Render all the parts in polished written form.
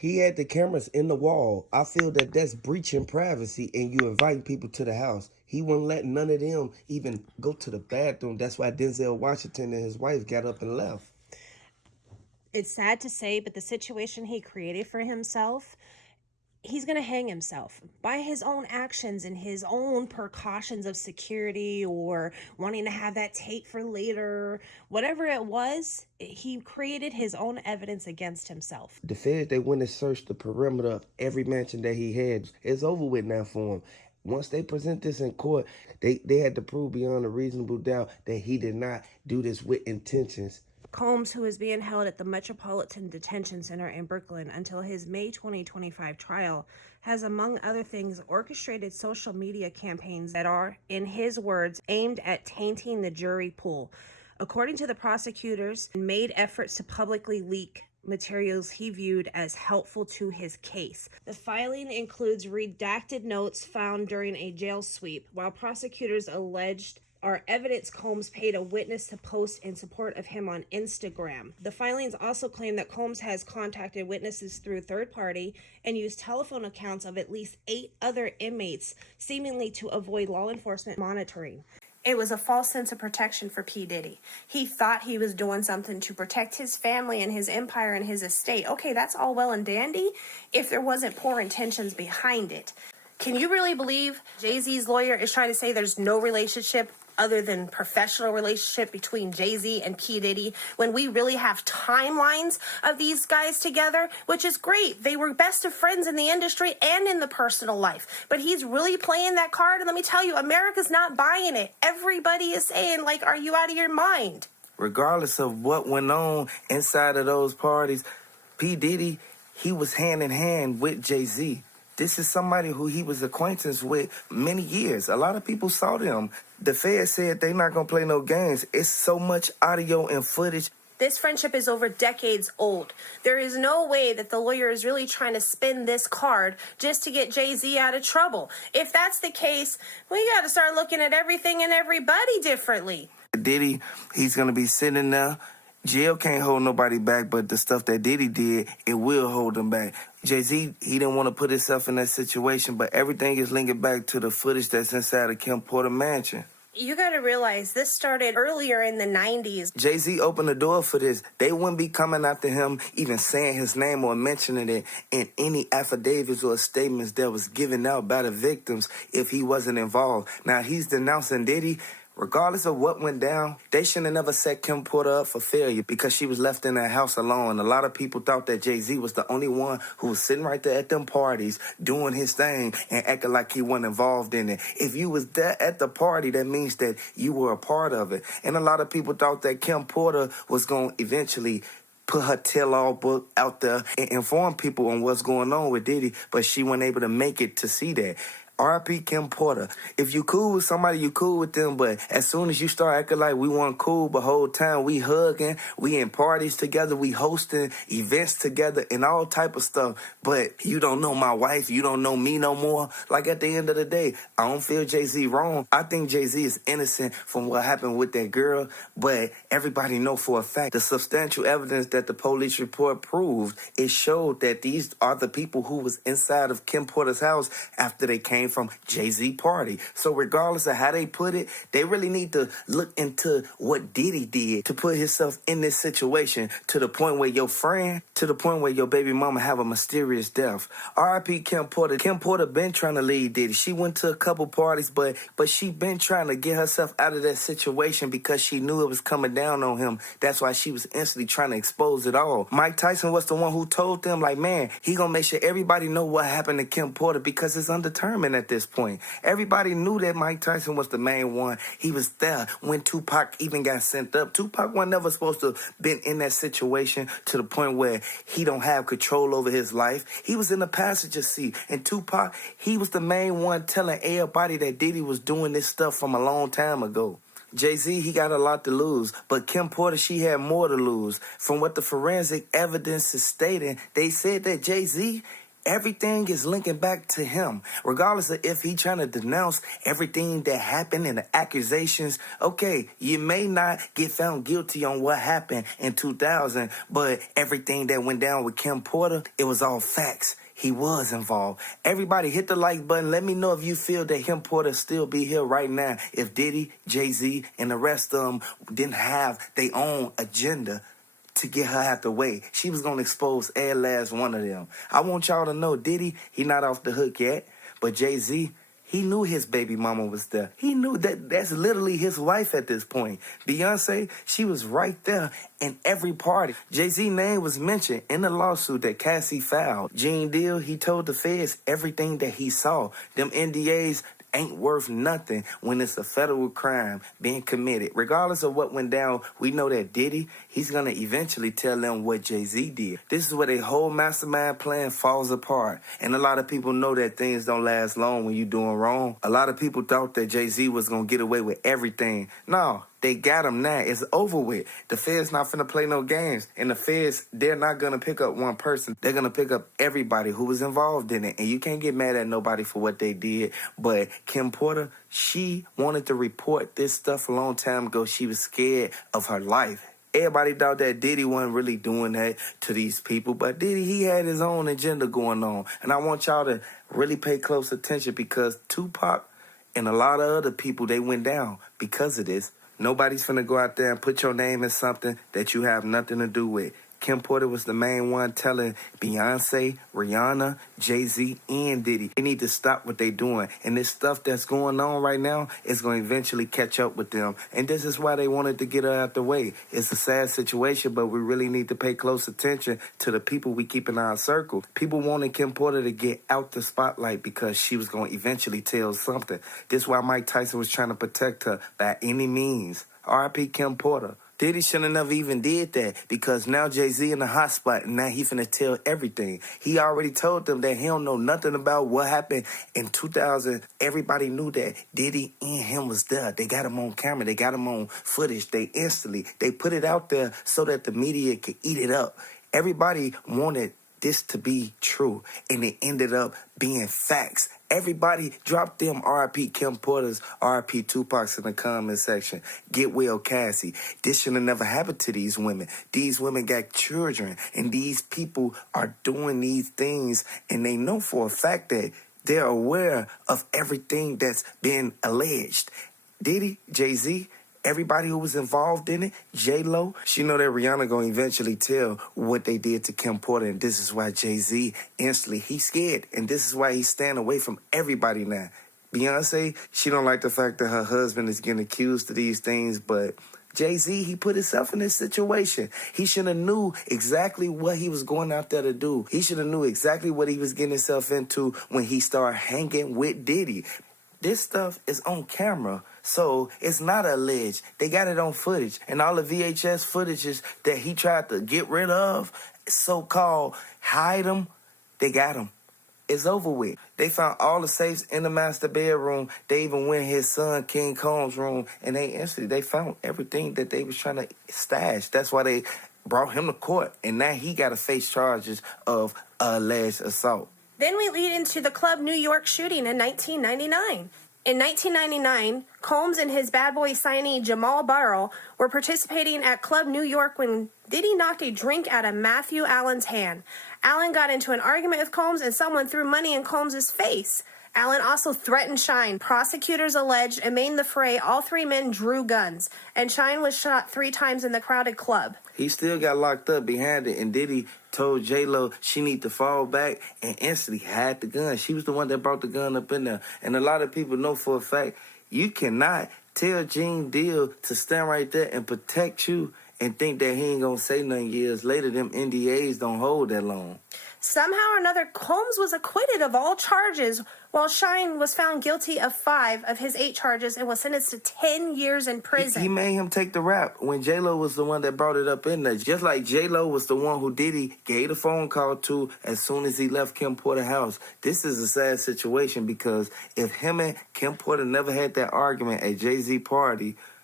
He had the cameras in the wall. I feel that that's breaching privacy and you inviting people to the house. He wouldn't let none of them even go to the bathroom. That's why Denzel Washington and his wife got up and left. It's sad to say, but the situation he created for himself, he's going to hang himself by his own actions and his own precautions of security or wanting to have that tape for later. Whatever it was, he created his own evidence against himself. The feds, they went and searched the perimeter of every mansion that he had. It's over with now for him. Once they present this in court, they had to prove beyond a reasonable doubt that he did not do this with intentions. Combs, who is being held at the Metropolitan Detention Center in Brooklyn until his May 2025 trial, has, among other things, orchestrated social media campaigns that are, in his words, aimed at tainting the jury pool. According to the prosecutors, made efforts to publicly leak materials he viewed as helpful to his case. The filing includes redacted notes found during a jail sweep, while prosecutors alleged are evidence Combs paid a witness to post in support of him on Instagram. The filings also claim that Combs has contacted witnesses through third party and used telephone accounts of at least 8 other inmates, seemingly to avoid law enforcement monitoring. It was a false sense of protection for P. Diddy. He thought he was doing something to protect his family and his empire and his estate. Okay, that's all well and dandy if there wasn't poor intentions behind it. Can you really believe Jay-Z's lawyer is trying to say there's no relationship other than professional relationship between Jay-Z and P. Diddy when we really have timelines of these guys together, which is great. They were best of friends in the industry and in the personal life. But he's really playing that card, and let me tell you, America's not buying it. Everybody is saying, like, are you out of your mind? Regardless of what went on inside of those parties, P. Diddy, he was hand in hand with Jay-Z. This is somebody who he was acquaintance with many years. A lot of people saw them. The Fed said they're not going to play no games. It's so much audio and footage. This friendship is over decades old. There is no way that the lawyer is really trying to spin this card just to get Jay-Z out of trouble. If that's the case, we got to start looking at everything and everybody differently. Diddy, he's going to be sitting there. Jail can't hold nobody back, but the stuff that Diddy did, it will hold him back. Jay-Z, he didn't want to put himself in that situation, but everything is linked back to the footage that's inside of Kim Porter mansion. You got to realize this started earlier in the 90s. Jay-Z opened the door for this. They wouldn't be coming after him, even saying his name or mentioning it in any affidavits or statements that was given out by the victims if he wasn't involved. Now, he's denouncing Diddy. Regardless of what went down, they shouldn't have never set Kim Porter up for failure because she was left in that house alone. A lot of people thought that Jay-Z was the only one who was sitting right there at them parties doing his thing and acting like he wasn't involved in it. If you was there at the party, that means that you were a part of it. And a lot of people thought that Kim Porter was going to eventually put her tell-all book out there and inform people on what's going on with Diddy, but she wasn't able to make it to see that. R.I.P. Kim Porter. If you cool with somebody, you cool with them, but as soon as you start acting like we weren't cool, but whole time we hugging, we in parties together, we hosting events together and all type of stuff, but you don't know my wife, you don't know me no more. Like at the end of the day, I don't feel Jay-Z wrong. I think Jay-Z is innocent from what happened with that girl, but everybody know for a fact the substantial evidence that the police report proved, it showed that these are the people who was inside of Kim Porter's house after they came from Jay-Z party. So regardless of how they put it, they really need to look into what Diddy did to put himself in this situation to the point where your friend, to the point where your baby mama have a mysterious death. R.I.P. Kim Porter. Kim Porter been trying to lead Diddy. She went to a couple parties, but she been trying to get herself out of that situation because she knew it was coming down on him. That's why she was instantly trying to expose it all. Mike Tyson was the one who told them, like, man, he gonna make sure everybody know what happened to Kim Porter because it's undetermined at this point. Everybody knew that Mike Tyson was the main one. He was there when Tupac even got sent up. Tupac wasn't never supposed to have been in that situation to the point where he don't have control over his life. He was in the passenger seat. And Tupac, he was the main one telling everybody that Diddy was doing this stuff from a long time ago. Jay-Z, he got a lot to lose, but Kim Porter, she had more to lose. From what the forensic evidence is stating, they said that Jay-Z, Everything is linking back to him, regardless of if he trying to denounce everything that happened and the accusations. Okay, you may not get found guilty on what happened in 2000, but everything that went down with Kim Porter, it was all facts. He was involved. Everybody hit the like button. Let me know if you feel that Kim Porter still be here right now if Diddy, Jay-Z, and the rest of them didn't have their own agenda to get her out the way. She was going to expose every last one of them. I want y'all to know Diddy, he not off the hook yet, but Jay-Z, he knew his baby mama was there. He knew that that's literally his wife at this point. Beyonce, she was right there in every party. Jay-Z's name was mentioned in the lawsuit that Cassie filed. Gene Deal, he told the feds everything that he saw. Them NDAs ain't worth nothing when it's a federal crime being committed. Regardless of what went down, we know that Diddy, he's going to eventually tell them what Jay-Z did. This is where their whole mastermind plan falls apart. And a lot of people know that things don't last long when you're doing wrong. A lot of people thought that Jay-Z was going to get away with everything. No, they got him now. It's over with. The feds not finna play no games. And the feds, they're not gonna pick up one person. They're gonna pick up everybody who was involved in it. And you can't get mad at nobody for what they did. But Kim Porter, she wanted to report this stuff a long time ago. She was scared of her life. Everybody thought that Diddy wasn't really doing that to these people. But Diddy, he had his own agenda going on. And I want y'all to really pay close attention because Tupac and a lot of other people, they went down because of this. Nobody's finna go out there and put your name in something that you have nothing to do with. Kim Porter was the main one telling Beyonce, Rihanna, Jay-Z, and Diddy they need to stop what they doing. And this stuff that's going on right now is going to eventually catch up with them. And this is why they wanted to get her out the way. It's a sad situation, but we really need to pay close attention to the people we keep in our circle. People wanted Kim Porter to get out the spotlight because she was going to eventually tell something. This is why Mike Tyson was trying to protect her by any means. R.I.P. Kim Porter. Diddy shouldn't have never even did that because now Jay-Z in the hot spot and now he finna tell everything. He already told them that he don't know nothing about what happened in 2000. Everybody knew that Diddy and him was there. They got him on camera. They got him on footage. They put it out there so that the media could eat it up. Everybody wanted this to be true and it ended up being facts. Everybody drop them R.I.P. Kim Porter's, R.I.P. Tupac's in the comment section. Get well, Cassie. This should have never happened to these women. These women got children, and these people are doing these things, and they know for a fact that they're aware of everything that's been alleged. Diddy, Jay-Z, everybody who was involved in it, J-Lo, she know that Rihanna gonna eventually tell what they did to Kim Porter, and this is why Jay-Z instantly, he's scared, and this is why he's staying away from everybody now. Beyonce, she don't like the fact that her husband is getting accused of these things, but Jay-Z, he put himself in this situation. He should have knew exactly what he was going out there to do. He should have knew exactly what he was getting himself into when he started hanging with Diddy. This stuff is on camera, so it's not alleged. They got it on footage. And all the VHS footages that he tried to get rid of, so-called hide them, they got them. It's over with. They found all the safes in the master bedroom. They even went in his son King Combs' room, and they found everything that they was trying to stash. That's why they brought him to court, and now he got to face charges of alleged assault. Then we lead into the Club New York shooting in 1999. In 1999, Combs and his bad boy signee Jamal Burrow were participating at Club New York when Diddy knocked a drink out of Matthew Allen's hand. Allen got into an argument with Combs and someone threw money in Combs' face. Allen also threatened Shine. Prosecutors alleged amid the fray, all three men drew guns, and Shine was shot 3 times in the crowded club. He still got locked up behind it, and Diddy told J-Lo she need to fall back and instantly had the gun. She was the one that brought the gun up in there. And a lot of people know for a fact, you cannot tell Gene Deal to stand right there and protect you and think that he ain't gonna say nothing years later. Them NDAs don't hold that long. Somehow or another, Combs was acquitted of all charges, while Shine was found guilty of 5 of his 8 charges and was sentenced to 10 years in prison. He made him take the rap when J-Lo was the one that brought it up in there. Just like J-Lo was the one who Diddy gave the phone call to as soon as he left Kim Porter's house. This is a sad situation because if him and Kim Porter never had that argument at Jay-Z party,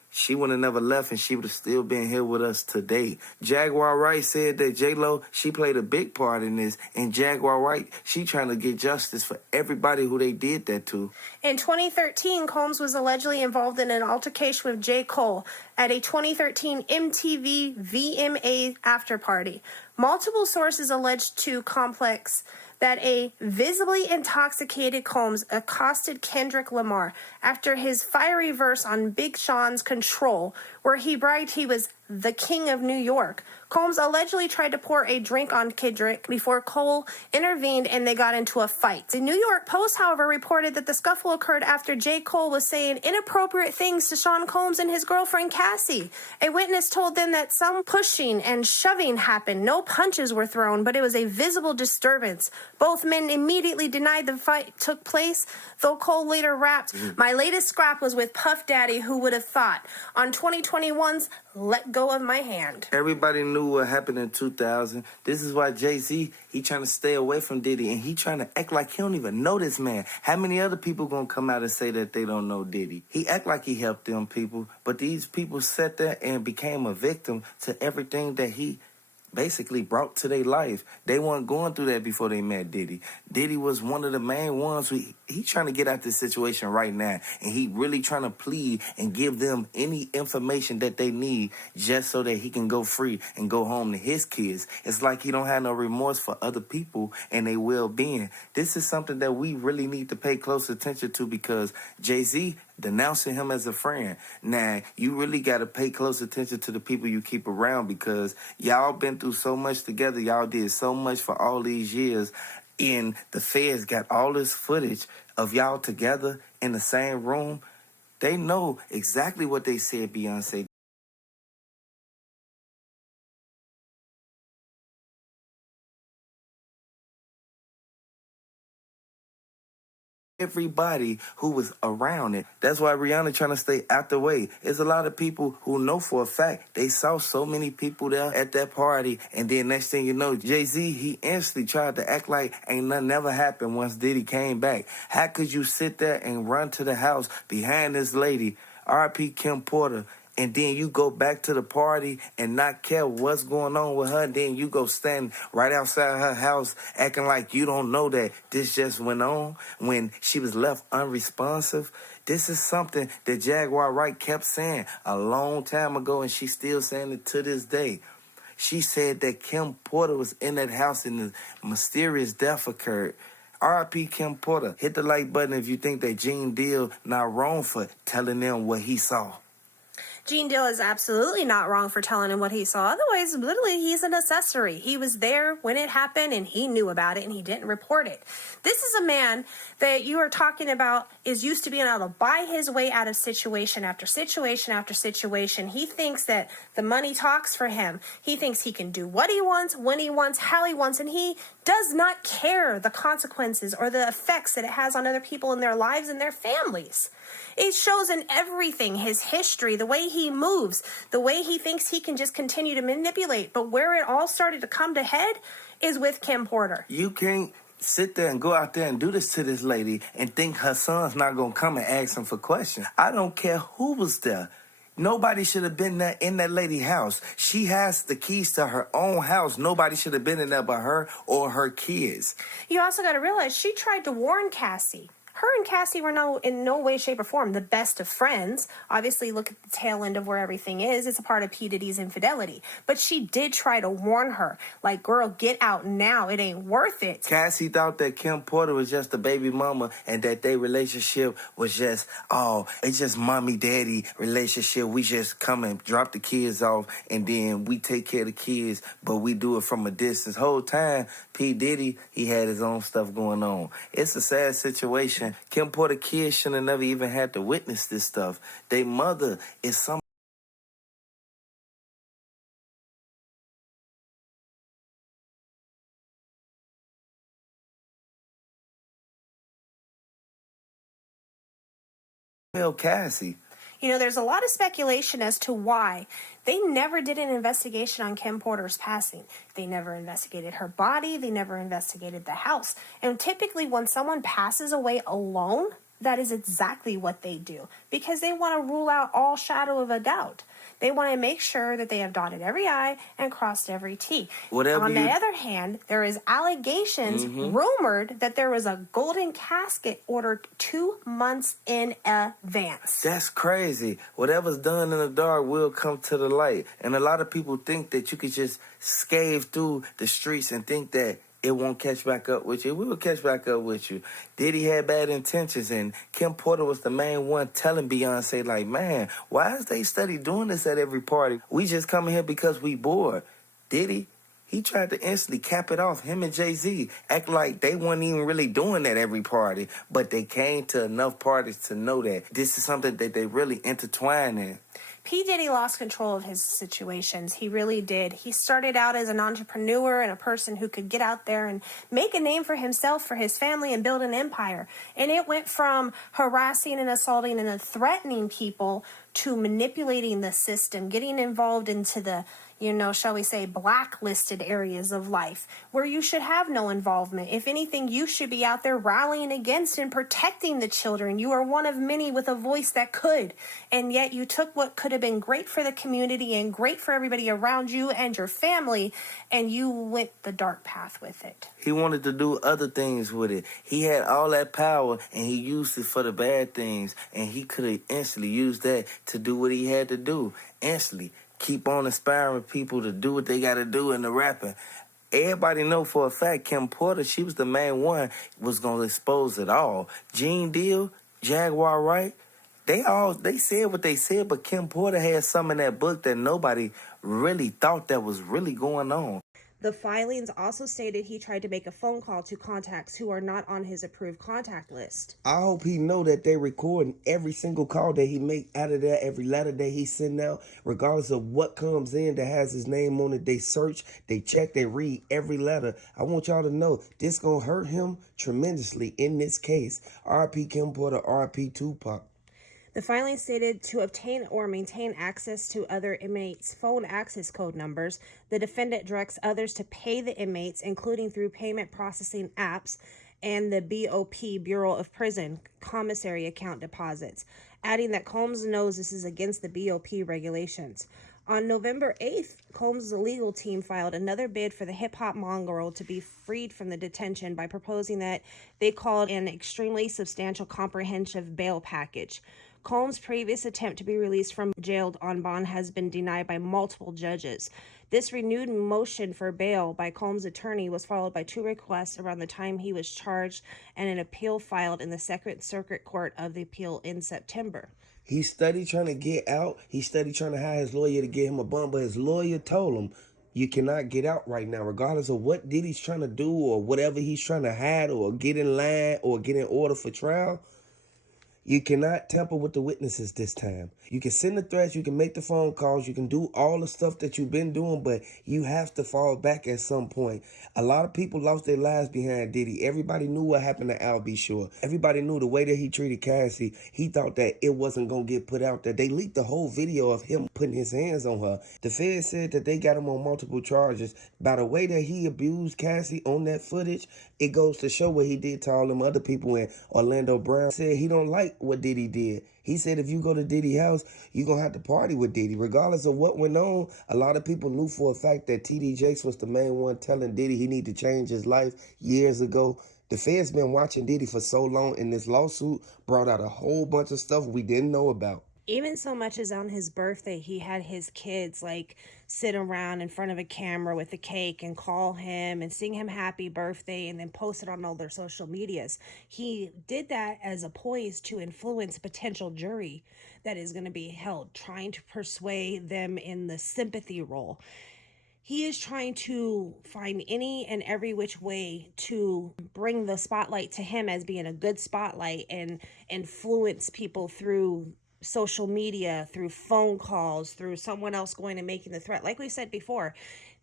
she would have never left and she would have still been here with us today. Jaguar Wright said that J-Lo, she played a big part in this. And Jaguar Wright, she trying to get justice for everybody who they did that to. In 2013, Combs was allegedly involved in an altercation with J. Cole at a 2013 MTV VMA after party. Multiple sources alleged to Complex that a visibly intoxicated Combs accosted Kendrick Lamar after his fiery verse on Big Sean's Control, where he bragged he was the king of New York. Combs allegedly tried to pour a drink on Kendrick before Cole intervened and they got into a fight. The New York Post, however, reported that the scuffle occurred after J. Cole was saying inappropriate things to Sean Combs and his girlfriend Cassie. A witness told them that some pushing and shoving happened. No punches were thrown, but it was a visible disturbance. Both men immediately denied the fight took place, though Cole later rapped, "My latest scrap was with Puff Daddy, who would have thought?" on 2021's Let Go of My Hand. Everybody knew what happened in 2000. This is why Jay-Z, he trying to stay away from Diddy, and he trying to act like he don't even know this man. How many other people gonna come out and say that they don't know Diddy? He act like he helped them people, but these people sat there and became a victim to everything that he basically brought to their life. They weren't going through that before they met Diddy. Diddy was one of the main ones who he trying to get out this situation right now, and he really trying to plead and give them any information that they need just so that he can go free and go home to his kids. It's like he don't have no remorse for other people and their well-being. This is something that we really need to pay close attention to, because Jay-Z denouncing him as a friend. Now, you really got to pay close attention to the people you keep around, because y'all been through so much together. Y'all did so much for all these years. And the feds got all this footage of y'all together in the same room. They know exactly what they said Beyonce. Everybody who was around it. That's why Rihanna trying to stay out the way. There's a lot of people who know for a fact they saw so many people there at that party, and then next thing you know, Jay-Z, he instantly tried to act like ain't nothing ever happened once Diddy came back. How could you sit there and run to the house behind this lady, R.P. Kim Porter, and then you go back to the party and not care what's going on with her, and then you go stand right outside her house acting like you don't know that this just went on when she was left unresponsive? This is something that Jaguar Wright kept saying a long time ago, and she's still saying it to this day. She said that Kim Porter was in that house and the mysterious death occurred. R.I.P. Kim Porter. Hit the like button if you think that Gene Deal not wrong for telling them what he saw. Gene Deal is absolutely not wrong for telling him what he saw. Otherwise, literally, he's an accessory. He was there when it happened, and he knew about it, and he didn't report it. This is a man that you are talking about is used to being able to buy his way out of situation after situation after situation. He thinks that the money talks for him. He thinks he can do what he wants, when he wants, how he wants, and he does not care the consequences or the effects that it has on other people in their lives and their families. It shows in everything, his history, the way he moves, the way he thinks he can just continue to manipulate. But where it all started to come to head is with Kim Porter. You can't sit there and go out there and do this to this lady and think her son's not going to come and ask him for questions. I don't care who was there. Nobody should have been there in that lady's house. She has the keys to her own house. Nobody should have been in there but her or her kids. You also got to realize she tried to warn Cassie. Her and Cassie were in no way, shape, or form the best of friends. Obviously, look at the tail end of where everything is. It's a part of P. Diddy's infidelity. But she did try to warn her, like, girl, get out now. It ain't worth it. Cassie thought that Kim Porter was just a baby mama and that their relationship was just, it's just mommy-daddy relationship. We just come and drop the kids off and then we take care of the kids, but we do it from a distance. Whole time, P. Diddy, he had his own stuff going on. It's a sad situation. Kim Porter kids shouldn't have never even had to witness this stuff. Their mother is some Cassie. You know, there's a lot of speculation as to why they never did an investigation on Kim Porter's passing. They never investigated her body. They never investigated the house. And typically when someone passes away alone, that is exactly what they do, because they want to rule out all shadow of a doubt. They want to make sure that they have dotted every I and crossed every T. On the other hand, there is allegations rumored that there was a golden casket ordered 2 months in advance. That's crazy. Whatever's done in the dark will come to the light. And a lot of people think that you could just scave through the streets and think that it won't catch back up with you. We will catch back up with you. Diddy had bad intentions, and Kim Porter was the main one telling Beyonce, like, man, why is they steady doing this at every party? We just coming here because we bored. Diddy, he tried to instantly cap it off. Him and Jay-Z act like they weren't even really doing that every party, but they came to enough parties to know that this is something that they really intertwine in. P. Diddy lost control of his situations. He really did. He started out as an entrepreneur and a person who could get out there and make a name for himself, for his family, and build an empire. And it went from harassing and assaulting and threatening people to manipulating the system, getting involved into the, shall we say, blacklisted areas of life where you should have no involvement. If anything, you should be out there rallying against and protecting the children. You are one of many with a voice that could. And yet you took what could have been great for the community and great for everybody around you and your family, and you went the dark path with it. He wanted to do other things with it. He had all that power, and he used it for the bad things, and he could have instantly used that to do what he had to do. Instantly. Keep on inspiring people to do what they got to do in the rapping. Everybody know for a fact Kim Porter, she was the main one, was going to expose it all. Gene Deal, Jaguar Wright, they said what they said, but Kim Porter had some in that book that nobody really thought that was really going on. The filings also stated he tried to make a phone call to contacts who are not on his approved contact list. I hope he know that they recording every single call that he make out of that, every letter that he send out, regardless of what comes in that has his name on it. They search, they check, they read every letter. I want y'all to know this gonna hurt him tremendously in this case. R.P. Kim Porter, R.P. Tupac. The filing stated to obtain or maintain access to other inmates' phone access code numbers, the defendant directs others to pay the inmates, including through payment processing apps and the BOP, Bureau of Prison, commissary account deposits, adding that Combs knows this is against the BOP regulations. On November 8th, Combs' legal team filed another bid for the hip-hop mongrel to be freed from the detention by proposing that they called an extremely substantial comprehensive bail package. Combs' previous attempt to be released from jail on bond has been denied by multiple judges. This renewed motion for bail by Combs' attorney was followed by 2 requests around the time he was charged and an appeal filed in the Second Circuit Court of the Appeal in September. He studied trying to get out. He studied trying to hire his lawyer to get him a bond, but his lawyer told him, you cannot get out right now, regardless of what Diddy's trying to do or whatever he's trying to hide or get in line or get in order for trial. You cannot tamper with the witnesses this time. You can send the threats, you can make the phone calls, you can do all the stuff that you've been doing, but you have to fall back at some point. A lot of people lost their lives behind Diddy. Everybody knew what happened to Al B. Shore. Everybody knew the way that he treated Cassie. He thought that it wasn't going to get put out there. They leaked the whole video of him putting his hands on her. The Fed said that they got him on multiple charges. By the way that he abused Cassie on that footage, it goes to show what he did to all them other people. And Orlando Brown said he don't like what Diddy did. He said if you go to Diddy's house, you're going to have to party with Diddy. Regardless of what went on, a lot of people knew for a fact that T.D. Jakes was the main one telling Diddy he needed to change his life years ago. The Fed's been watching Diddy for so long, and this lawsuit brought out a whole bunch of stuff we didn't know about. Even so much as on his birthday, he had his kids sit around in front of a camera with a cake and call him and sing him happy birthday and then post it on all their social medias. He did that as a poise to influence a potential jury that is going to be held, trying to persuade them in the sympathy role. He is trying to find any and every which way to bring the spotlight to him as being a good spotlight and influence people through social media, through phone calls, through someone else going and making the threat. Like we said before,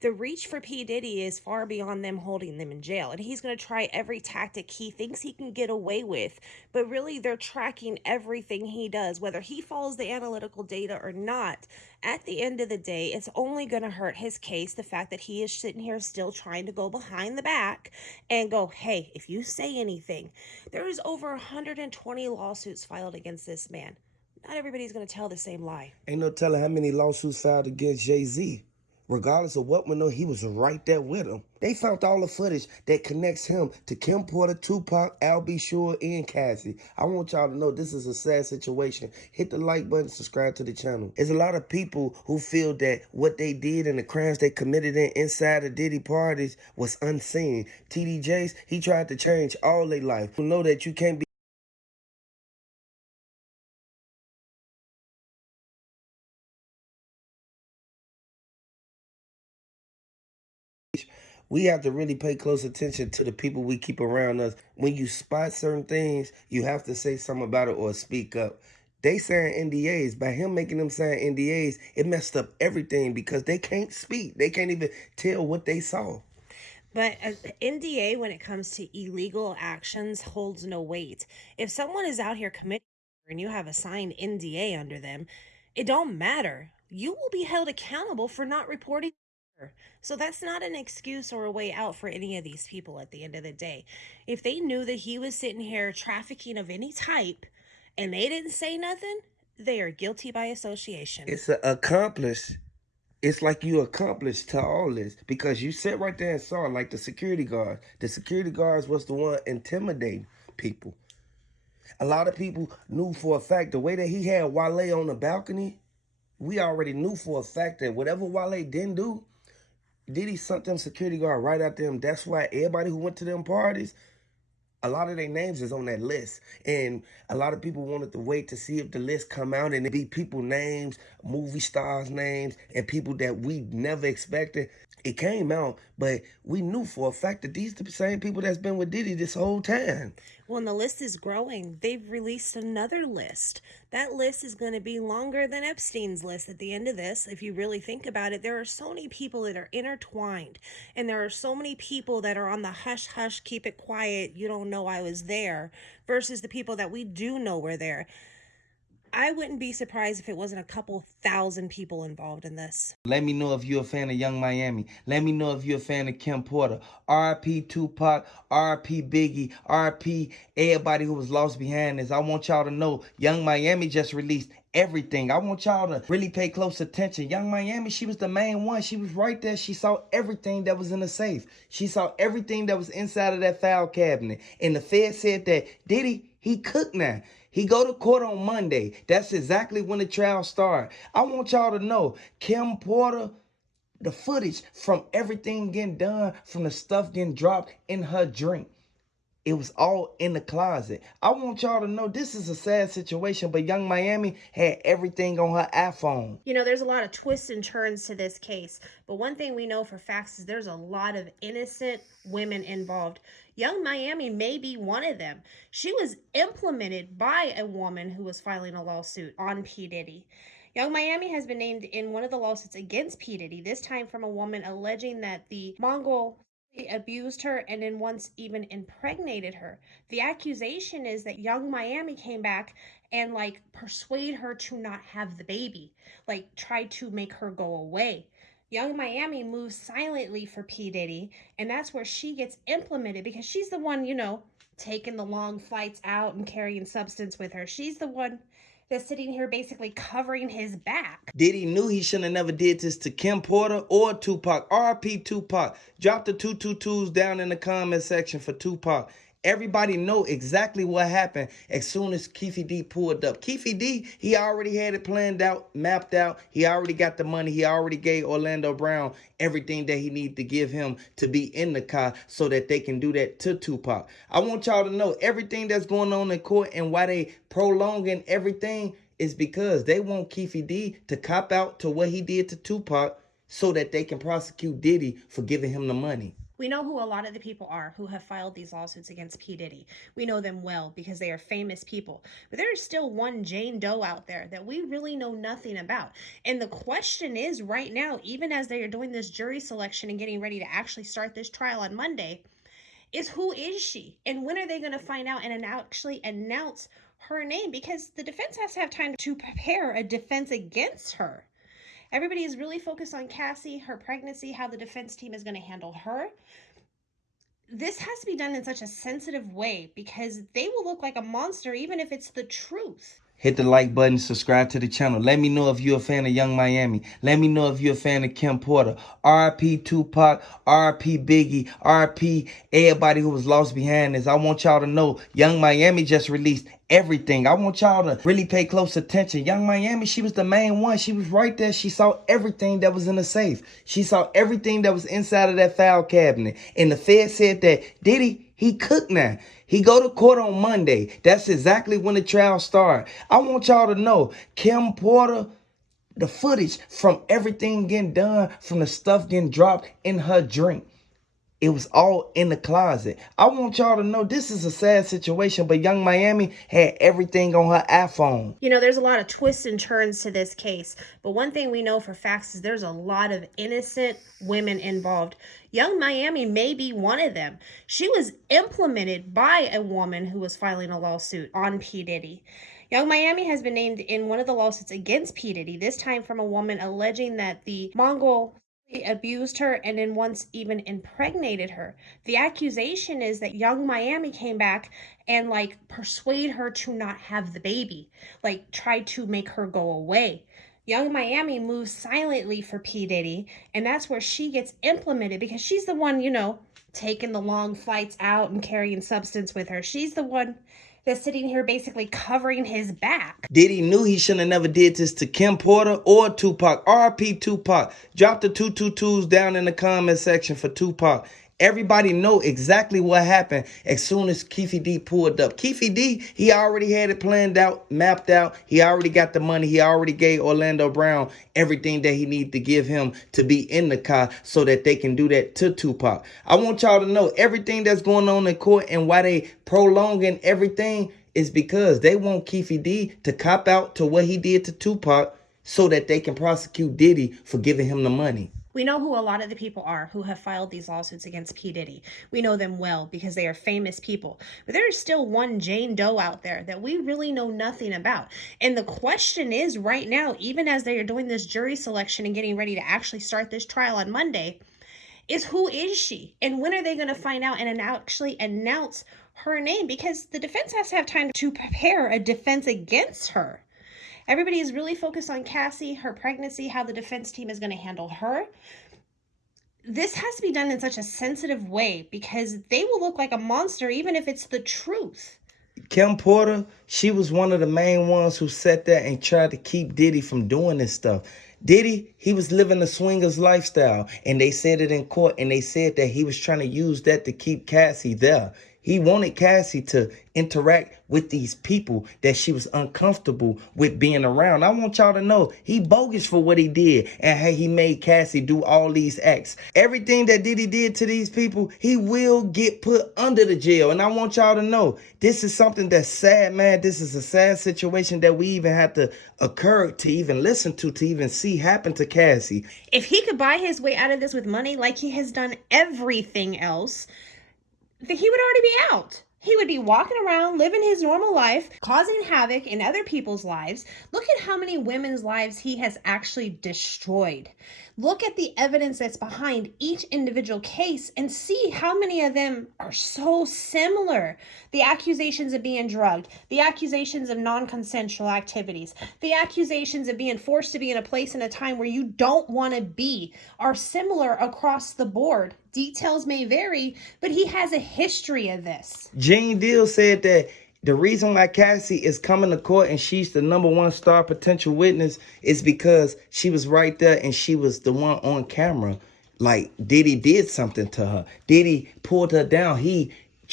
The reach for P. Diddy is far beyond them holding them in jail, and he's going to try every tactic he thinks he can get away with. But really, they're tracking everything he does, whether he follows the analytical data or not. At the end of the day, it's only going to hurt his case, the fact that he is sitting here still trying to go behind the back and go, hey, if you say anything, there is over 120 lawsuits filed against this man. Not everybody's going to tell the same lie. Ain't no telling how many lawsuits filed against Jay-Z. Regardless of what we know, he was right there with him. They found all the footage that connects him to Kim Porter, Tupac, Al B. Sure, and Cassie. I want y'all to know this is a sad situation. Hit the like button, subscribe to the channel. There's a lot of people who feel that what they did and the crimes they committed inside the Diddy parties was unseen. TD Jakes, he tried to change all their life. You know that you can't be we have to really pay close attention to the people we keep around us. When you spot certain things, you have to say something about it or speak up. They signed NDAs. By him making them sign NDAs, it messed up everything because they can't speak. They can't even tell what they saw. But an NDA, when it comes to illegal actions, holds no weight. If someone is out here committing and you have a signed NDA under them, it don't matter. You will be held accountable for not reporting. So that's not an excuse or a way out for any of these people at the end of the day. If they knew that he was sitting here trafficking of any type and they didn't say nothing, they are guilty by association. It's an accomplice. It's like you accomplished to all this because you sat right there and saw like the security guards. The security guards was the one intimidating people. A lot of people knew for a fact the way that he had Wale on the balcony, we already knew for a fact that whatever Wale didn't do, Diddy sent them security guard right after him. That's why everybody who went to them parties, a lot of their names is on that list. And a lot of people wanted to wait to see if the list come out and it be people names, movie stars names, and people that we never expected. It came out, but we knew for a fact that these the same people that's been with Diddy this whole time. Well, and the list is growing. They've released another list. That list is going to be longer than Epstein's list at the end of this. If you really think about it, there are so many people that are intertwined, and there are so many people that are on the hush hush, keep it quiet, you don't know I was there, versus the people that we do know were there. I wouldn't be surprised if it wasn't a couple thousand people involved in this. Let me know if you're a fan of Young Miami. Let me know if you're a fan of Kim Porter. R.I.P. Tupac, R.I.P. Biggie, R.I.P. everybody who was lost behind this. I want y'all to know Young Miami just released everything. I want y'all to really pay close attention. Young Miami, she was the main one. She was right there. She saw everything that was in the safe. She saw everything that was inside of that file cabinet. And the Fed said that Diddy, he cooked now. He go to court on Monday. That's exactly when the trial started. I want y'all to know, Kim Porter, the footage from everything getting done, from the stuff getting dropped in her drink, it was all in the closet. I want y'all to know this is a sad situation, but Young Miami had everything on her iPhone. You know, there's a lot of twists and turns to this case, but one thing we know for facts is there's a lot of innocent women involved. Young Miami may be one of them. She was implemented by a woman who was filing a lawsuit on P. Diddy. Young Miami has been named in one of the lawsuits against P. Diddy, this time from a woman alleging that the Mongol abused her and then once even impregnated her. The accusation is that Young Miami came back and like persuade her to not have the baby, like tried to make her go away. Young Miami moves silently for P. Diddy, and that's where she gets implemented because she's the one, you know, taking the long flights out and carrying substance with her. She's the one that's sitting here basically covering his back. Diddy knew he shouldn't have never did this to Kim Porter or Tupac. R.I.P. Tupac. Drop the 222s down in the comment section for Tupac. Everybody know exactly what happened as soon as Keefe D pulled up. Keefe D, he already had it planned out, mapped out. He already got the money. He already gave Orlando Brown everything that he needed to give him to be in the car so that they can do that to Tupac. I want y'all to know everything that's going on in court and why they prolonging everything is because they want Keefe D to cop out to what he did to Tupac so that they can prosecute Diddy for giving him the money. We know who a lot of the people are who have filed these lawsuits against P. Diddy. We know them well because they are famous people. But there is still one Jane Doe out there that we really know nothing about. And the question is right now, even as they are doing this jury selection and getting ready to actually start this trial on Monday, is who is she? And when are they going to find out and actually announce her name? Because the defense has to have time to prepare a defense against her. Everybody is really focused on Cassie, her pregnancy, how the defense team is going to handle her. This has to be done in such a sensitive way because they will look like a monster even if it's the truth. Hit the like button, subscribe to the channel. Let me know if you're a fan of Young Miami. Let me know if you're a fan of Kim Porter. R.I.P. Tupac, R.I.P. Biggie, R.I.P. everybody who was lost behind this. I want y'all to know Young Miami just released everything. I want y'all to really pay close attention. Young Miami, she was the main one. She was right there. She saw everything that was in the safe. She saw everything that was inside of that file cabinet. And the Fed said that Diddy, he cooked now. He go to court on Monday. That's exactly when the trial start. I want y'all to know, Kim Porter, the footage from everything getting done, from the stuff getting dropped in her drink, it was all in the closet. I want y'all to know this is a sad situation, but Young Miami had everything on her iPhone. You know, there's a lot of twists and turns to this case, but one thing we know for facts is there's a lot of innocent women involved. Young Miami may be one of them. She was implemented by a woman who was filing a lawsuit on P. Diddy. Young Miami has been named in one of the lawsuits against P. Diddy, this time from a woman alleging that the Mongol abused her and then once even impregnated her. The accusation is that Young Miami came back and persuade her to not have the baby, tried to make her go away. Young Miami moves silently for P. Diddy, and that's where she gets implemented because she's the one, taking the long flights out and carrying substance with her. She's the one that's sitting here basically covering his back. Diddy knew he shouldn't have never did this to Kim Porter or Tupac. R.I.P. Tupac. Drop the 222s down in the comment section for Tupac. Everybody know exactly what happened as soon as Keefe D pulled up. Keefe D, he already had it planned out, mapped out. He already got the money. He already gave Orlando Brown everything that he needed to give him to be in the car so that they can do that to Tupac. I want y'all to know everything that's going on in court and why they prolonging everything is because they want Keefe D to cop out to what he did to Tupac so that they can prosecute Diddy for giving him the money. We know who a lot of the people are who have filed these lawsuits against P. Diddy. We know them well because they are famous people. But there is still one Jane Doe out there that we really know nothing about. And the question is right now, even as they are doing this jury selection and getting ready to actually start this trial on Monday, is who is she? And when are they going to find out and actually announce her name? Because the defense has to have time to prepare a defense against her. Everybody is really focused on Cassie, her pregnancy, how the defense team is going to handle her. This has to be done in such a sensitive way because they will look like a monster even if it's the truth. Kim Porter, she was one of the main ones who sat there and tried to keep Diddy from doing this stuff. Diddy, he was living a swingers lifestyle, and they said it in court, and they said that he was trying to use that to keep Cassie there. He wanted Cassie to interact with these people that she was uncomfortable with being around. I want y'all to know he bogus for what he did and how he made Cassie do all these acts. Everything that Diddy did to these people, he will get put under the jail. And I want y'all to know this is something that's sad, man. This is a sad situation that we even had to occur to even listen to even see happen to Cassie. If he could buy his way out of this with money like he has done everything else, then he would already be out. He would be walking around, living his normal life, causing havoc in other people's lives. Look at how many women's lives he has actually destroyed. Look at the evidence that's behind each individual case and see how many of them are so similar. The accusations of being drugged, the accusations of non-consensual activities, the accusations of being forced to be in a place and a time where you don't want to be are similar across the board. Details may vary, but he has a history of this. Jane Deal said that the reason why Cassie is coming to court and she's the #1 star potential witness is because she was right there and she was the one on camera. Like Diddy did something to her. Diddy pulled her down. He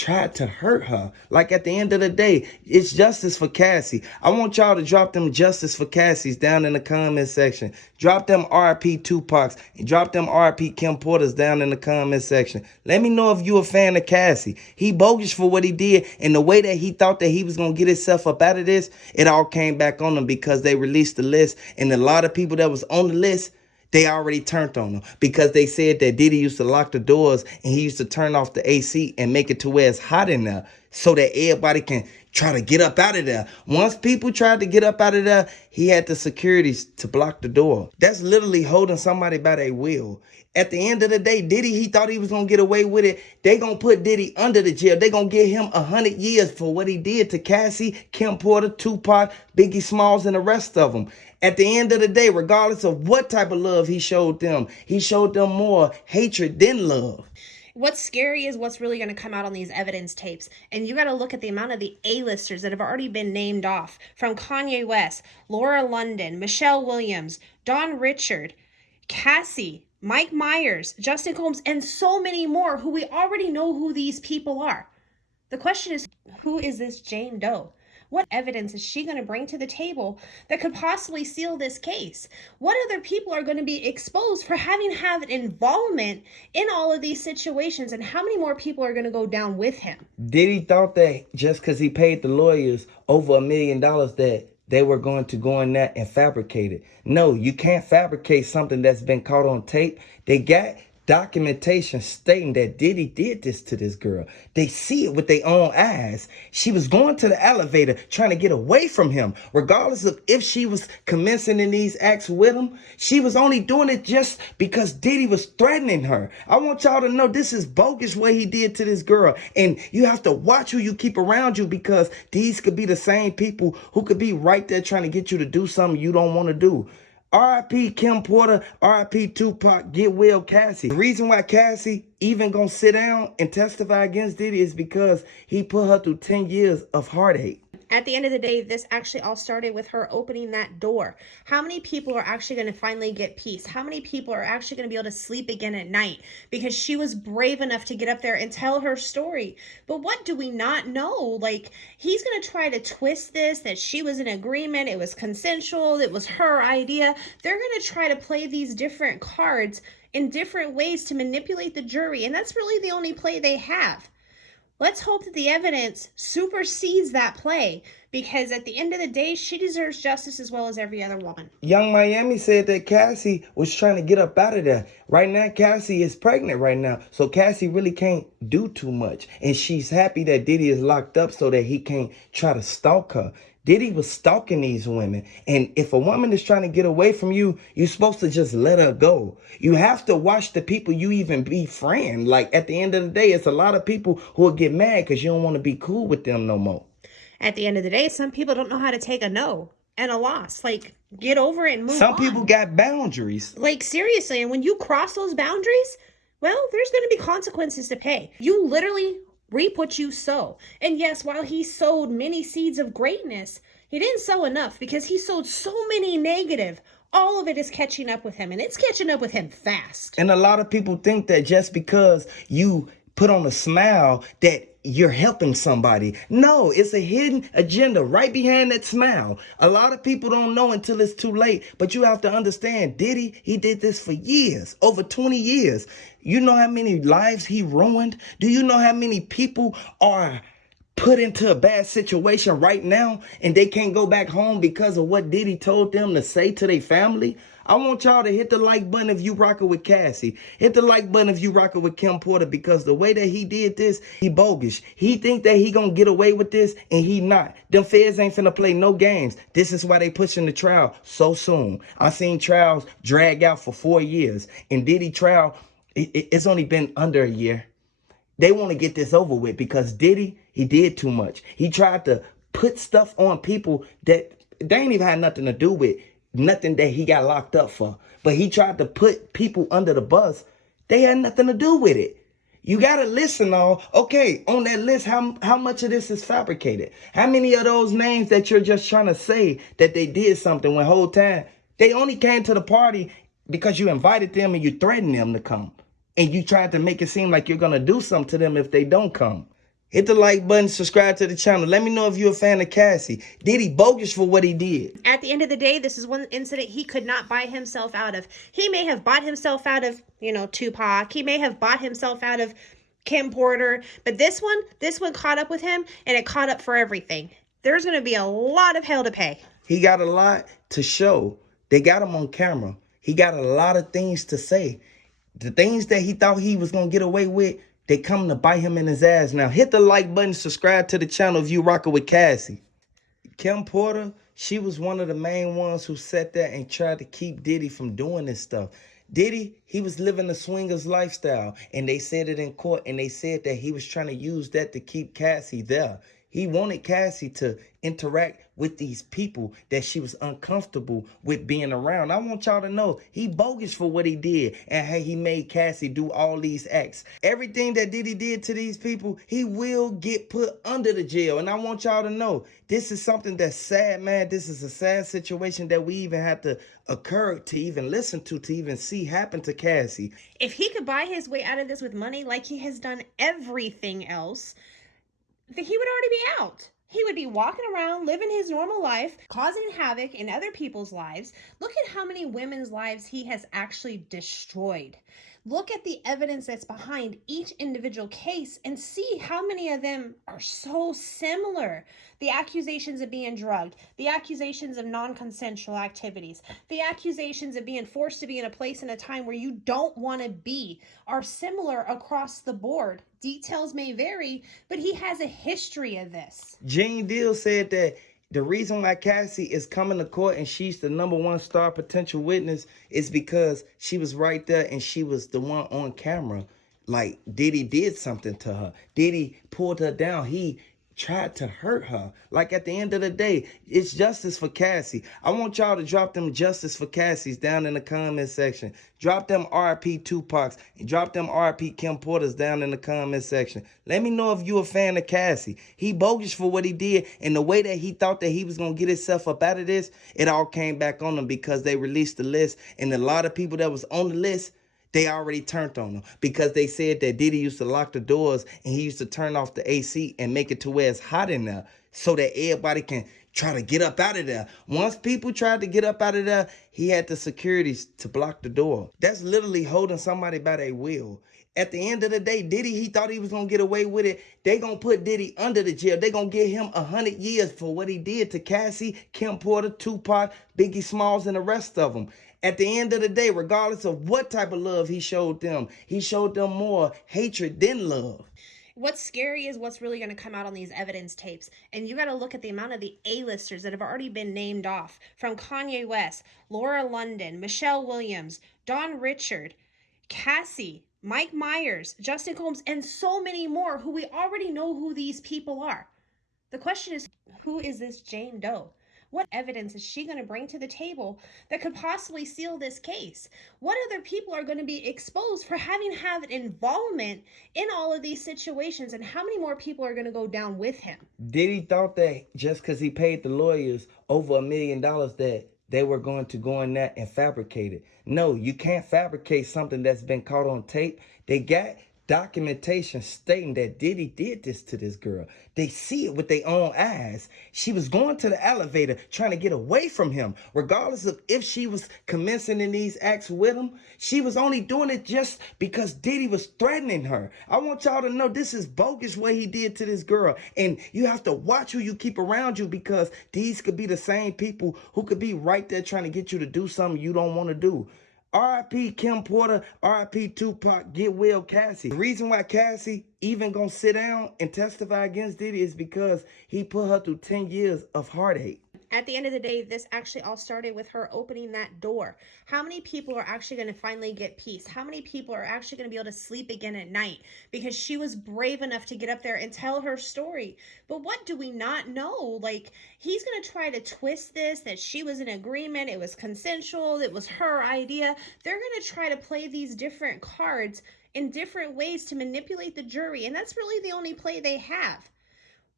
tried to hurt her. Like at the end of the day, it's justice for Cassie. I want y'all to drop them justice for Cassies down in the comment section. Drop them RP Tupacs and drop them RP Kim Porters down in the comment section. Let me know if you a fan of Cassie. He bogus for what he did, and the way that he thought that he was gonna get himself up out of this, it all came back on him because they released the list, and a lot of people that was on the list, they already turned on him because they said that Diddy used to lock the doors and he used to turn off the AC and make it to where it's hot in there so that everybody can try to get up out of there. Once people tried to get up out of there, he had the securities to block the door. That's literally holding somebody by their will. At the end of the day, Diddy, he thought he was going to get away with it. They going to put Diddy under the jail. They going to give him 100 years for what he did to Cassie, Kim Porter, Tupac, Biggie Smalls, and the rest of them. At the end of the day, regardless of what type of love he showed them more hatred than love. What's scary is what's really going to come out on these evidence tapes. And you got to look at the amount of the A-listers that have already been named off. From Kanye West, Laura London, Michelle Williams, Don Richard, Cassie, Mike Myers, Justin Combs, and so many more who we already know who these people are. The question is, who is this Jane Doe? What evidence is she going to bring to the table that could possibly seal this case? What other people are going to be exposed for having had involvement in all of these situations? And how many more people are going to go down with him? Diddy thought that just because he paid the lawyers over $1 million that they were going to go in there and fabricate it. No, you can't fabricate something that's been caught on tape. They got documentation stating that Diddy did this to this girl. They see it with their own eyes. She was going to the elevator trying to get away from him. Regardless of if she was commencing in these acts with him, she was only doing it just because Diddy was threatening her. I want y'all to know this is bogus what he did to this girl. And you have to watch who you keep around you because these could be the same people who could be right there trying to get you to do something you don't want to do. R.I.P. Kim Porter, R.I.P. Tupac, get well Cassie. The reason why Cassie even gonna sit down and testify against Diddy is because he put her through 10 years of heartache. At the end of the day, this actually all started with her opening that door. How many people are actually going to finally get peace? How many people are actually going to be able to sleep again at night because she was brave enough to get up there and tell her story? But what do we not know? Like, he's going to try to twist this, that she was in agreement, it was consensual, it was her idea. They're going to try to play these different cards in different ways to manipulate the jury, and that's really the only play they have. Let's hope that the evidence supersedes that play, because at the end of the day, she deserves justice as well as every other woman. Young Miami said that Cassie was trying to get up out of there. Right now, Cassie is pregnant right now, so Cassie really can't do too much. And she's happy that Diddy is locked up so that he can't try to stalk her. Diddy was stalking these women. And if a woman is trying to get away from you, you're supposed to just let her go. You have to watch the people you even befriend. Like, at the end of the day, it's a lot of people who will get mad because you don't want to be cool with them no more. At the end of the day, some people don't know how to take a no and a loss. Like, get over it and move on. Some people got boundaries. Like, seriously. And when you cross those boundaries, well, there's going to be consequences to pay. You literally reap what you sow. And yes, while he sowed many seeds of greatness, he didn't sow enough because he sowed so many negative. All of it is catching up with him, and it's catching up with him fast. And a lot of people think that just because you put on a smile that you're helping somebody. No, it's a hidden agenda right behind that smile. A lot of people don't know until it's too late, but you have to understand, Diddy, he did this for years, over 20 years. You know how many lives he ruined? Do you know how many people are put into a bad situation right now and they can't go back home because of what Diddy told them to say to their family? I want y'all to hit the like button if you rockin' with Cassie. Hit the like button if you rockin' with Kim Porter, because the way that he did this, he bogus. He think that he gonna get away with this, and he not. Them feds ain't finna play no games. This is why they pushing the trial so soon. I seen trials drag out for 4 years. And Diddy trial, it's only been under a year. They want to get this over with because Diddy, he did too much. He tried to put stuff on people that they ain't even had nothing to do with. Nothing that he got locked up for. But he tried to put people under the bus. They had nothing to do with it. You got to listen all. Okay, on that list, how much of this is fabricated? How many of those names that you're just trying to say that they did something when whole time they only came to the party because you invited them and you threatened them to come. And you tried to make it seem like you're going to do something to them if they don't come. Hit the like button, subscribe to the channel. Let me know if you're a fan of Cassie. Diddy bogus for what he did. At the end of the day, this is one incident he could not buy himself out of. He may have bought himself out of, Tupac. He may have bought himself out of Kim Porter. But this one caught up with him, and it caught up for everything. There's going to be a lot of hell to pay. He got a lot to show. They got him on camera. He got a lot of things to say. The things that he thought he was going to get away with, they come to bite him in his ass now. Hit the like button, subscribe to the channel if you rocking with Cassie. Kim Porter, she was one of the main ones who sat there and tried to keep Diddy from doing this stuff. Diddy, he was living a swingers lifestyle, and they said it in court, and they said that he was trying to use that to keep Cassie there. He wanted Cassie to interact with these people that she was uncomfortable with being around. I want y'all to know he bogus for what he did and how he made Cassie do all these acts. Everything that Diddy did to these people, he will get put under the jail. And I want y'all to know this is something that's sad, man. This is a sad situation that we even had to occur to even listen to even see happen to Cassie. If he could buy his way out of this with money like he has done everything else, then he would already be out. He would be walking around, living his normal life, causing havoc in other people's lives. Look at how many women's lives he has actually destroyed. Look at the evidence that's behind each individual case and see how many of them are so similar. The accusations of being drugged, the accusations of non-consensual activities, the accusations of being forced to be in a place and a time where you don't want to be are similar across the board. Details may vary, but he has a history of this. Jane Deal said that the reason why Cassie is coming to court and she's the #1 star potential witness is because she was right there and she was the one on camera. Like Diddy did something to her. Diddy pulled her down. He tried to hurt her. Like at the end of the day, it's justice for Cassie. I want y'all to drop them justice for Cassies down in the comment section. Drop them RP Tupacs and drop them RP Kim Porters down in the comment section. Let me know if you a fan of Cassie. He bogus for what he did, and the way that he thought that he was going to get himself up out of this, it all came back on him because they released the list, and a lot of people that was on the list, they already turned on him because they said that Diddy used to lock the doors and he used to turn off the AC and make it to where it's hot in there so that everybody can try to get up out of there. Once people tried to get up out of there, he had the securities to block the door. That's literally holding somebody by their will. At the end of the day, Diddy, he thought he was going to get away with it. They going to put Diddy under the jail. They going to give him 100 years for what he did to Cassie, Kim Porter, Tupac, Biggie Smalls, and the rest of them. At the end of the day, regardless of what type of love he showed them more hatred than love. What's scary is what's really going to come out on these evidence tapes. And you got to look at the amount of the A-listers that have already been named off. From Kanye West, Laura London, Michelle Williams, Don Richard, Cassie, Mike Myers, Justin Combs, and so many more who we already know who these people are. The question is, who is this Jane Doe? What evidence is she going to bring to the table that could possibly seal this case? What other people are going to be exposed for having had involvement in all of these situations? And how many more people are going to go down with him? Diddy thought that just because he paid the lawyers over $1 million that they were going to go in there and fabricate it. No, you can't fabricate something that's been caught on tape. They got documentation stating that Diddy did this to this girl. They see it with their own eyes. She was going to the elevator trying to get away from him. Regardless of if she was commencing in these acts with him, she was only doing it just because Diddy was threatening her. I want y'all to know this is bogus what he did to this girl. And you have to watch who you keep around you because these could be the same people who could be right there trying to get you to do something you don't want to do. R.I.P. Kim Porter, R.I.P. Tupac, get well Cassie. The reason why Cassie even gonna sit down and testify against Diddy is because he put her through 10 years of heartache. At the end of the day, this actually all started with her opening that door. How many people are actually going to finally get peace? How many people are actually going to be able to sleep again at night because she was brave enough to get up there and tell her story? But what do we not know? Like, he's going to try to twist this, that she was in agreement, it was consensual, it was her idea. They're going to try to play these different cards in different ways to manipulate the jury, and that's really the only play they have.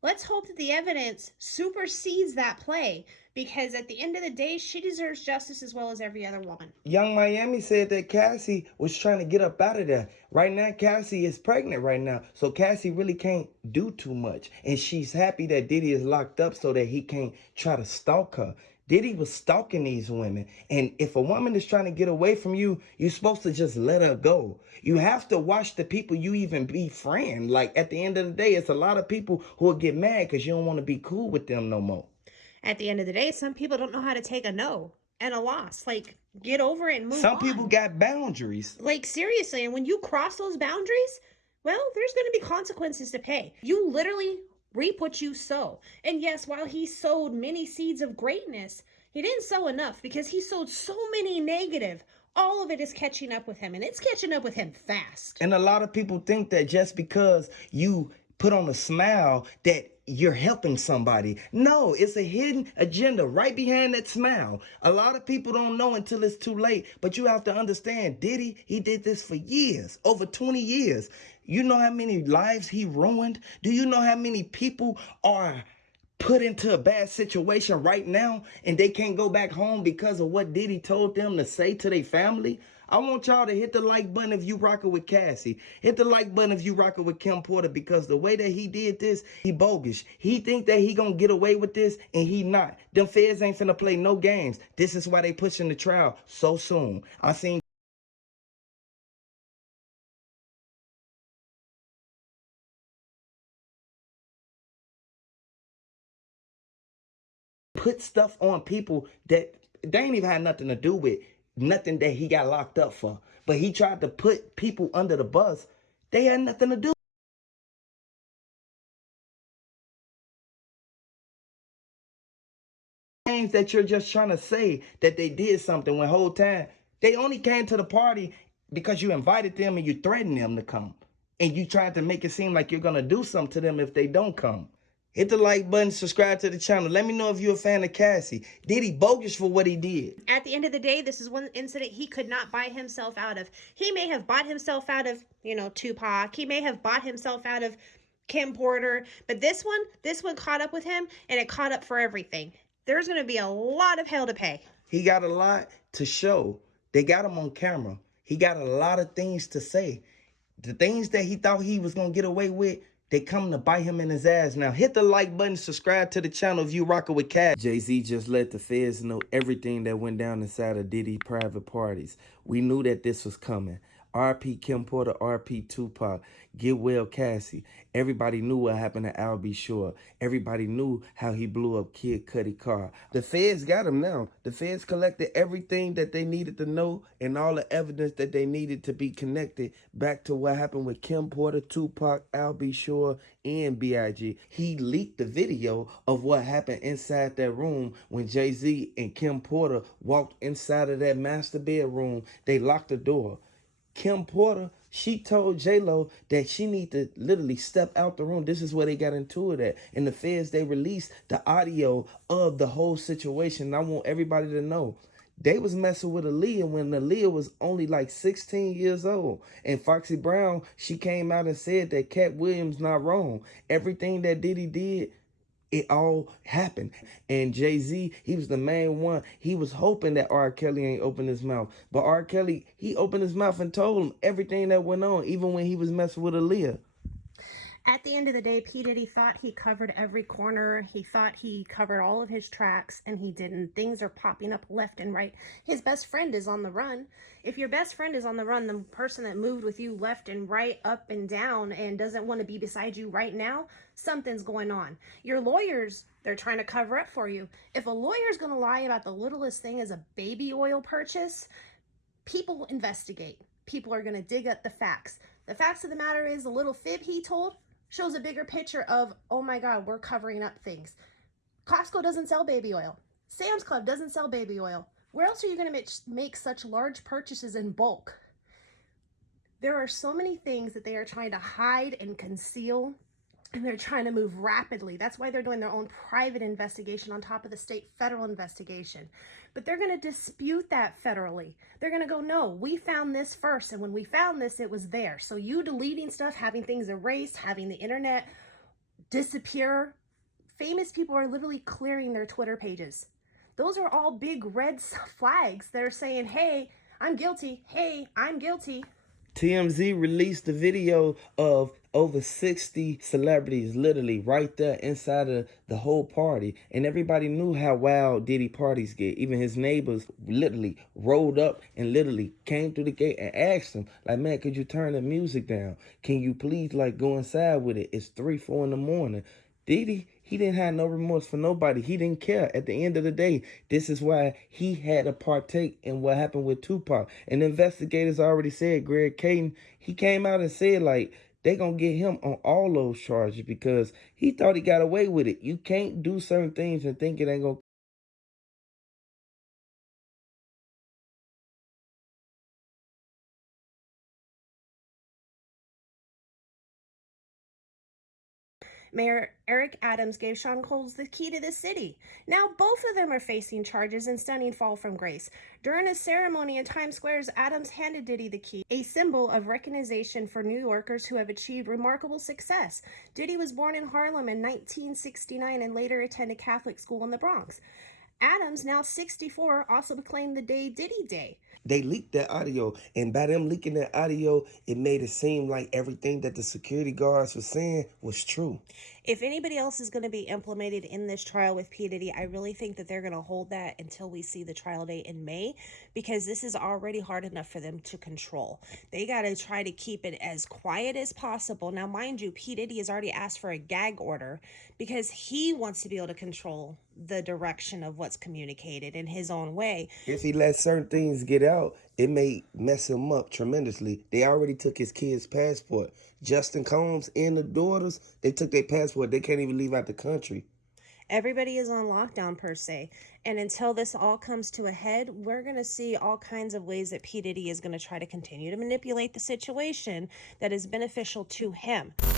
Let's hope that the evidence supersedes that play, because at the end of the day, she deserves justice as well as every other woman. Young Miami said that Cassie was trying to get up out of there. Right now, Cassie is pregnant right now. So Cassie really can't do too much. And she's happy that Diddy is locked up so that he can't try to stalk her. Diddy was stalking these women. And if a woman is trying to get away from you, you're supposed to just let her go. You have to watch the people you even befriend. Like, at the end of the day, it's a lot of people who will get mad because you don't want to be cool with them no more. At the end of the day, some people don't know how to take a no and a loss. Like, get over it and move on. Some people got boundaries. Like, seriously, and when you cross those boundaries, well, there's going to be consequences to pay. You literally reap what you sow. And yes, while he sowed many seeds of greatness, he didn't sow enough, because he sowed so many negative. All of it is catching up with him, and it's catching up with him fast. And a lot of people think that just because you put on a smile that you're helping somebody. No, it's a hidden agenda right behind that smile. A lot of people don't know until it's too late, but you have to understand, Diddy, he did this for years, over 20 years. You know how many lives he ruined? Do you know how many people are put into a bad situation right now and they can't go back home because of what Diddy told them to say to their family? I want y'all to hit the like button if you rocking with Cassie. Hit the like button if you rocking with Kim Porter, because the way that he did this, he bogus. He think that he gonna get away with this, and he not. Them feds ain't finna play no games. This is why they pushing the trial so soon. I seen put stuff on people that they ain't even had nothing to do with, nothing that he got locked up for. But he tried to put people under the bus. They had nothing to do. Things that you're just trying to say that they did something when whole time they only came to the party because you invited them and you threatened them to come. And you tried to make it seem like you're going to do something to them if they don't come. Hit the like button, subscribe to the channel. Let me know if you're a fan of Cassie. Diddy bogus for what he did. At the end of the day, this is one incident he could not buy himself out of. He may have bought himself out of, Tupac. He may have bought himself out of Kim Porter. But this one caught up with him, and it caught up for everything. There's going to be a lot of hell to pay. He got a lot to show. They got him on camera. He got a lot of things to say. The things that he thought he was going to get away with, they come to bite him in his ass now. Hit the like button, subscribe to the channel if you rockin' with Cash. Jay-Z just let the feds know everything that went down inside of Diddy private parties. We knew that this was coming. RP Kim Porter, RP Tupac, get well Cassie. Everybody knew what happened to Al B. Shore. Everybody knew how he blew up Kid Cudi car. The feds got him now. The feds collected everything that they needed to know and all the evidence that they needed to be connected back to what happened with Kim Porter, Tupac, Al B. Shore, and B.I.G. He leaked the video of what happened inside that room when Jay-Z and Kim Porter walked inside of that master bedroom. They locked the door. Kim Porter, she told J-Lo that she need to literally step out the room. This is where they got into it at. And the feds, they released the audio of the whole situation. And I want everybody to know, they was messing with Aaliyah when Aaliyah was only like 16 years old. And Foxy Brown, she came out and said that Cat Williams not wrong. Everything that Diddy did, it all happened. And Jay-Z, he was the main one. He was hoping that R. Kelly ain't opened his mouth. But R. Kelly, he opened his mouth and told him everything that went on, even when he was messing with Aaliyah. At the end of the day, P. Diddy thought he covered every corner. He thought he covered all of his tracks, and he didn't. Things are popping up left and right. His best friend is on the run. If your best friend is on the run, the person that moved with you left and right, up and down, and doesn't want to be beside you right now, something's going on. Your lawyers, they're trying to cover up for you. If a lawyer's going to lie about the littlest thing as a baby oil purchase, people investigate. People are going to dig up the facts. The facts of the matter is, the little fib he told shows a bigger picture of, oh my God, we're covering up things. Costco doesn't sell baby oil. Sam's Club doesn't sell baby oil. Where else are you going to make such large purchases in bulk? There are so many things that they are trying to hide and conceal, and they're trying to move rapidly. That's why they're doing their own private investigation on top of the state federal investigation. But they're going to dispute that federally. They're going to go, no, we found this first. And when we found this, it was there. So you deleting stuff, having things erased, having the internet disappear. Famous people are literally clearing their Twitter pages. Those are all big red flags that are saying, hey, I'm guilty. Hey, I'm guilty. TMZ released a video of over 60 celebrities literally right there inside of the whole party. And everybody knew how wild Diddy parties get. Even his neighbors literally rolled up and literally came through the gate and asked him, like, man, could you turn the music down? Can you please, like, go inside with it? It's 3, 4 in the morning. Diddy, he didn't have no remorse for nobody. He didn't care. At the end of the day, this is why he had to partake in what happened with Tupac. And investigators already said, Greg Caden, he came out and said, like, they gonna get him on all those charges because he thought he got away with it. You can't do certain things and think it ain't gonna. Mayor Eric Adams gave Sean Coles the key to the city. Now both of them are facing charges and stunning fall from grace. During a ceremony in Times Square, Adams handed Diddy the key, a symbol of recognition for New Yorkers who have achieved remarkable success. Diddy was born in Harlem in 1969 and later attended Catholic school in the Bronx. Adams, now 64, also proclaimed the day Diddy Day. They leaked that audio, and by them leaking that audio, it made it seem like everything that the security guards were saying was true. If anybody else is going to be implemented in this trial with P. Diddy, I really think that they're going to hold that until we see the trial date in May, because this is already hard enough for them to control. They got to try to keep it as quiet as possible. Now, mind you, P. Diddy has already asked for a gag order because he wants to be able to control the direction of what's communicated in his own way. If he lets certain things get out, it may mess him up tremendously. They already took his kid's passport. Justin Combs and the daughters, they took their passport. They can't even leave out the country. Everybody is on lockdown per se. And until this all comes to a head, we're going to see all kinds of ways that P. Diddy is going to try to continue to manipulate the situation that is beneficial to him.